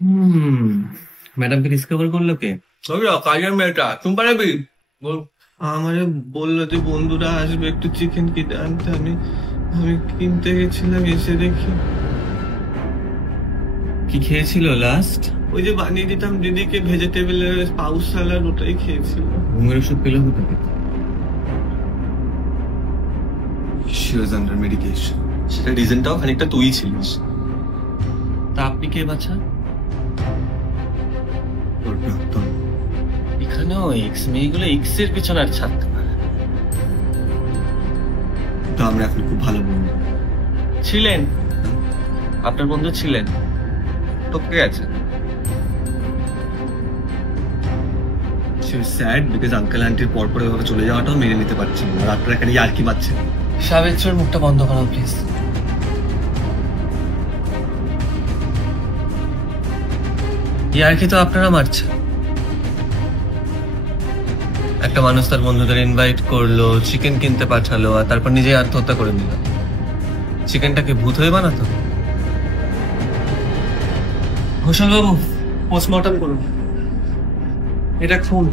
হুম। ম্যাডামকে ডিসকভার করলো কে? ওই কাজের মেয়েটা টুম্পা নেবি বল। আমারে বললো যে বন্ধুরা আসবে একটু চিকেন কিনে আনতে। আমি আমি কিনতে গেছিলাম, এসে দেখি কি খেয়েছিল লাস্ট? ওই যে বানিয়ে দিতাম দিদিকে ভেজিটেবলের পাউস সালাড, ওটাই খেয়েছিল। ঘুমের ওষুধ পেলো কোথায়? She was under medication. সেটা রিজনটাও খানিকটা তুই ছিলিস। তা আপনি কে বাছা? তোর প্রাক্তন। এখানেও এক্স, মেয়েগুলো এক্স এর পেছনে আর ছাড়তে পারে। তো আমরা এখন খুব ভালো বন্ধু। ছিলেন? আপনার বন্ধু ছিলেন? টপকে গেছে। She was sad because uncle আন্টির পর পর এভাবে চলে যাওয়াটাও মেনে নিতে পারছি না। আর আপনারা এখানে আর কি পাচ্ছেন? সাবেত্রর মুখটা বন্ধ করো প্লিজ। ইয়ার্কি তো আপনারা মারছেন। একটা মানুষ তার বন্ধুদের ইনভাইট করলো, চিকেন কিনতে পাঠালো, আর তারপর নিজেই আত্মহত্যা করে নিল। চিকেনটাকে ভূত হয়ে বানাতো? ঘোষাল বাবু, পোস্টমর্টম করুন। এটা খুন।